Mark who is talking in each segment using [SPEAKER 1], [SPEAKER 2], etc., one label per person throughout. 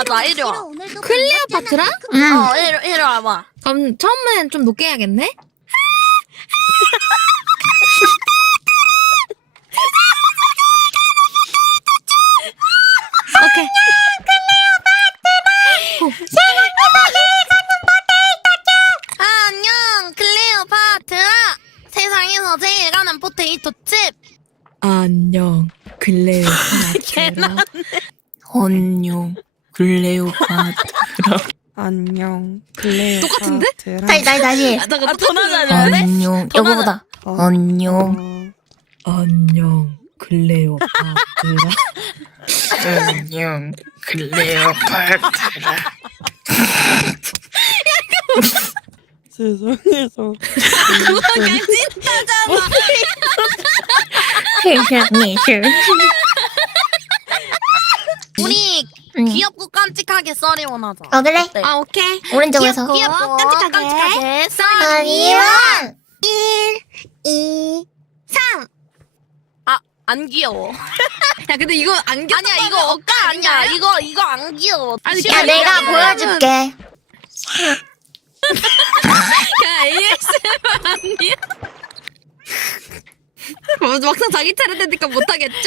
[SPEAKER 1] 맞아. 이리 와.
[SPEAKER 2] 클레오파트라?
[SPEAKER 1] 이리 와봐.
[SPEAKER 2] 그럼 처음엔 좀 높게 해야겠네? 오케이.
[SPEAKER 1] 안녕, 클레오파트라. 세상에서 제일 가는 포테이토 칩.
[SPEAKER 2] 안녕, 클레오파트라.
[SPEAKER 3] 안녕 클레오파트라.
[SPEAKER 4] 안녕 클레오파트라.
[SPEAKER 2] 똑같은데?
[SPEAKER 3] 다시
[SPEAKER 2] 아, 나
[SPEAKER 1] 더 낮아야 돼?
[SPEAKER 3] 안녕
[SPEAKER 1] 더
[SPEAKER 3] 요거보다 안녕
[SPEAKER 2] 안녕, 클레오파트라.
[SPEAKER 3] 안녕 클레오파트라.
[SPEAKER 4] 세상에서
[SPEAKER 1] 그냥 진짜잖아. 우리 귀엽고 깜찍하게 썰이원 하자.
[SPEAKER 3] 그래?
[SPEAKER 1] 어때?
[SPEAKER 2] 아, 오케이.
[SPEAKER 3] 오른쪽에서
[SPEAKER 1] 귀엽고 깜찍하게 썰이원.
[SPEAKER 3] 1, 2, 3.
[SPEAKER 1] 안 귀여워.
[SPEAKER 2] 야, 근데 이거 안 귀엽다.
[SPEAKER 1] 아니야, 이거 억까 아니야. 이거 안 귀여워.
[SPEAKER 2] 아니,
[SPEAKER 3] 야 내가 보여줄게.
[SPEAKER 2] 야, ASMR 아니야? 막상 자기 차례 되니까 못하겠죠?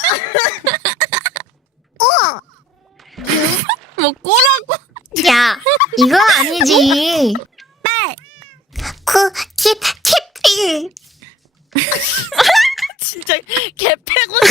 [SPEAKER 2] 뭐 꼬라고?
[SPEAKER 3] 야 이거 아니지. 킵.
[SPEAKER 1] 진짜 개 패고